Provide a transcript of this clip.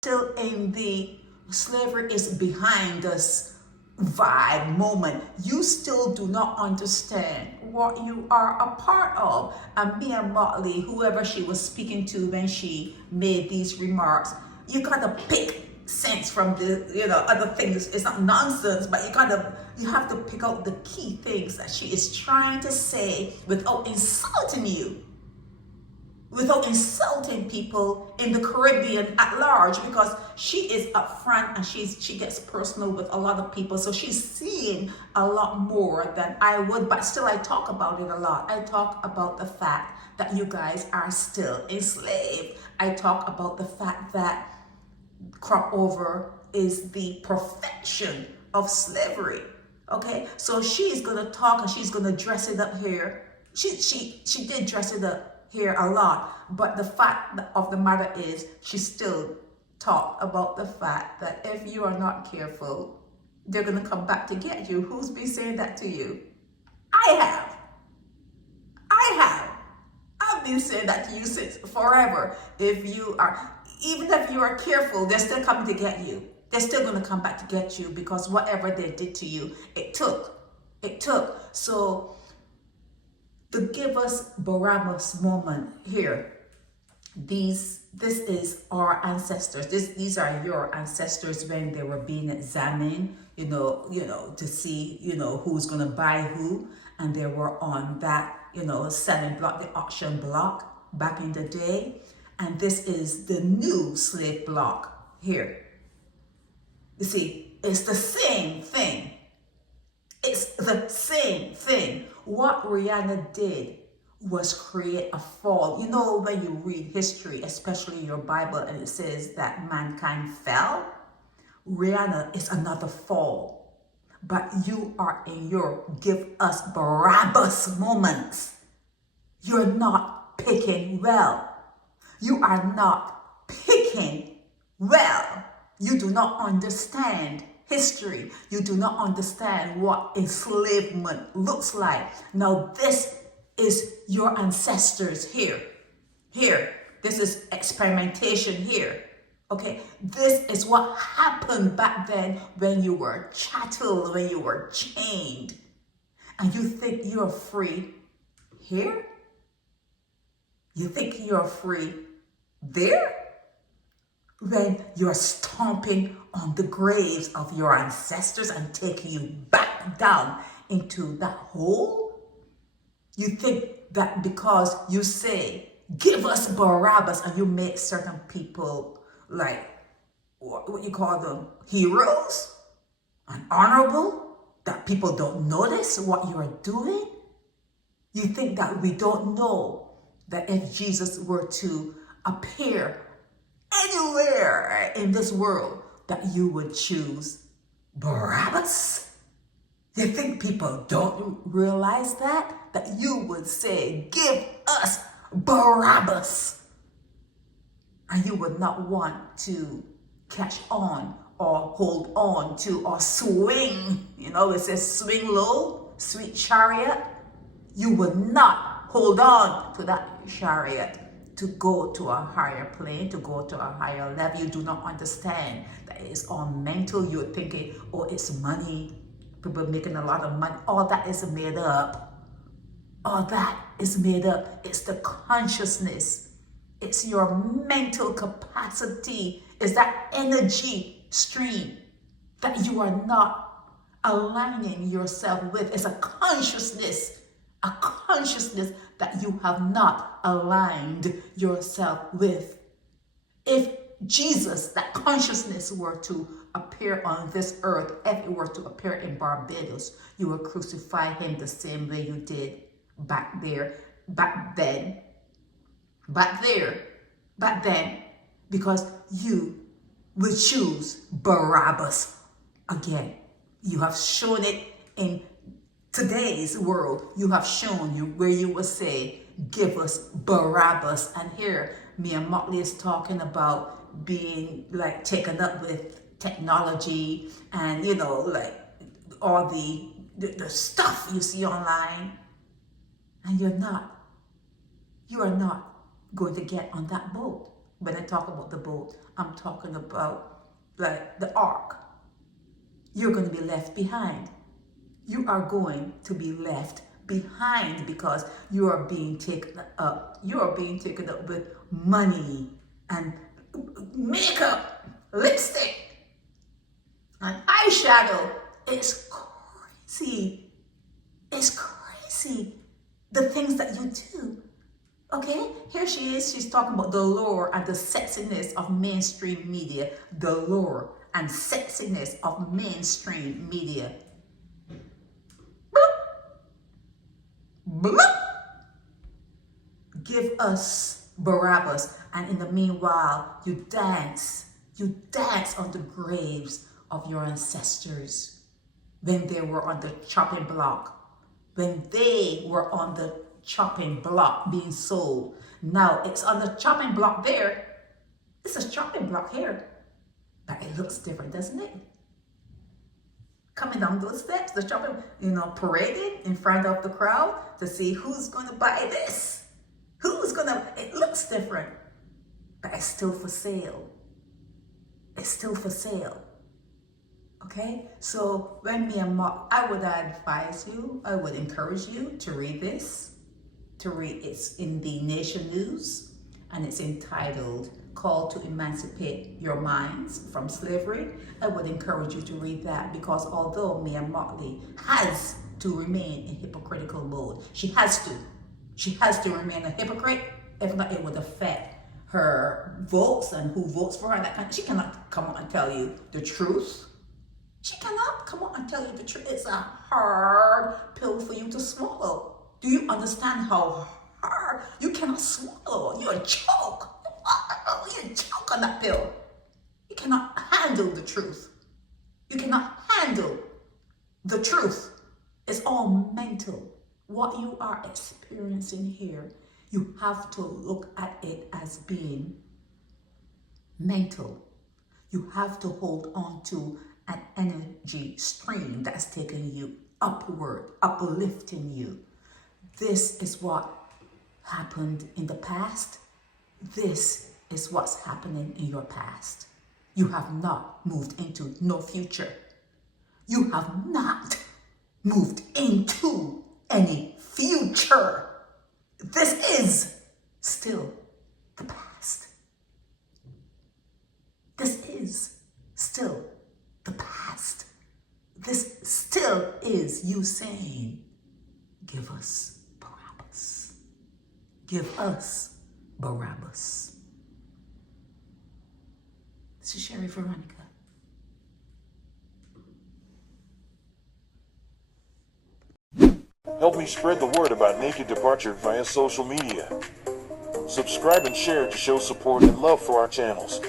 still in the slavery is behind us vibe moment. You still do not understand what you are a part of. And me and Mottley, whoever she was speaking to when she made these remarks, you gotta pick sense from the other things. It's not nonsense, but you have to pick out the key things that she is trying to say without insulting you, without insulting people in the Caribbean at large, because she is upfront and she gets personal with a lot of people. So she's seeing a lot more than I would, but still I talk about it a lot. I talk about the fact that you guys are still enslaved. I talk about the fact that crop over is the perfection of slavery. Okay, so she's gonna talk and she's gonna dress it up here. She did dress it up here a lot, but the fact of the matter is she still talked about the fact that if you are not careful, they're gonna come back to get you. Who's been saying that to you? I have. I've been saying that to you since forever. Even if you are careful, they're still coming to get you. They're still gonna come back to get you, because whatever they did to you, it took. So to give us Barabbas moment here, this is our ancestors. These are your ancestors when they were being examined, to see, who's gonna buy who, and they were on that, selling block, the auction block back in the day, and this is the new slave block here. You see, it's the same thing. It's the same thing. What Rihanna did was create a fall. When you read history, especially your Bible, and it says that mankind fell, Rihanna is another fall. But you are in your give us Barabbas moments. You're not picking well. You are not picking well. You do not understand history. You do not understand what enslavement looks like. Now this is your ancestors here. This is experimentation here. Okay, this is what happened back then when you were chattel, when you were chained. And you think you're free here? You think you're free there? When you're stomping on the graves of your ancestors and taking you back down into that hole? You think that because you say, give us Barabbas, and you make certain people like, what you call them, heroes and honorable, that people don't notice what you're doing? You think that we don't know that if Jesus were to appear anywhere in this world, that you would choose Barabbas? You think people don't realize that you would say, give us Barabbas? And you would not want to catch on or hold on to or swing. It says swing low, sweet chariot. You would not hold on to that chariot to go to a higher plane, to go to a higher level. You do not understand that it's all mental. You're thinking, oh, it's money. People making a lot of money. All that is made up. All that is made up. It's the consciousness. It's your mental capacity. It's that energy stream that you are not aligning yourself with. It's a consciousness that you have not aligned yourself with. If Jesus, that consciousness, were to appear on this earth, if it were to appear in Barbados, you would crucify him the same way you did back then, because you would choose Barabbas again. You have shown it in today's world. You have shown you where you would say, give us Barabbas. And here, me and Mottley is talking about being like taken up with technology and, like all the stuff you see online. And you are not going to get on that boat. When I talk about the boat, I'm talking about like the ark. You're going to be left behind. You are going to be left behind because you are being taken up. You are being taken up with money and makeup, lipstick, and eyeshadow. It's crazy. It's crazy. The things that you do. Okay, here she is. She's talking about the lure and the sexiness of mainstream media. The lure and sexiness of mainstream media. Bloop. Bloop. Give us Barabbas, and in the meanwhile, you dance on the graves of your ancestors when they were on the chopping block, when they were on the chopping block being sold. Now it's on the chopping block there. It's a chopping block here, but it looks different, doesn't it? Coming down those steps, the chopping, parading in front of the crowd to see who's gonna buy this. It looks different, but it's still for sale. It's still for sale. Okay, so when me and Mark, I would advise you, I would encourage you to read this. It's in the Nation News, and it's entitled Call to Emancipate Your Minds from Slavery. I would encourage you to read that, because although Mia Mottley has to remain in hypocritical mode, she has to remain a hypocrite. If not, it would affect her votes and who votes for her. She cannot come out and tell you the truth. She cannot come out and tell you the truth. It's a hard pill for you to swallow. Do you understand how hard? You cannot swallow. You're a choke. You choke on that pill. You cannot handle the truth. You cannot handle the truth. It's all mental. What you are experiencing here, you have to look at it as being mental. You have to hold on to an energy stream that's taking you upward, uplifting you. This is what happened in the past. This is what's happening in your past. You have not moved into no future. You have not moved into any future. This is still the past. This is still the past. This still is you saying, give us Barabbas. Give us Barabbas. This is Sherry Veronica. Help me spread the word about Naked Departure via social media. Subscribe and share to show support and love for our channels.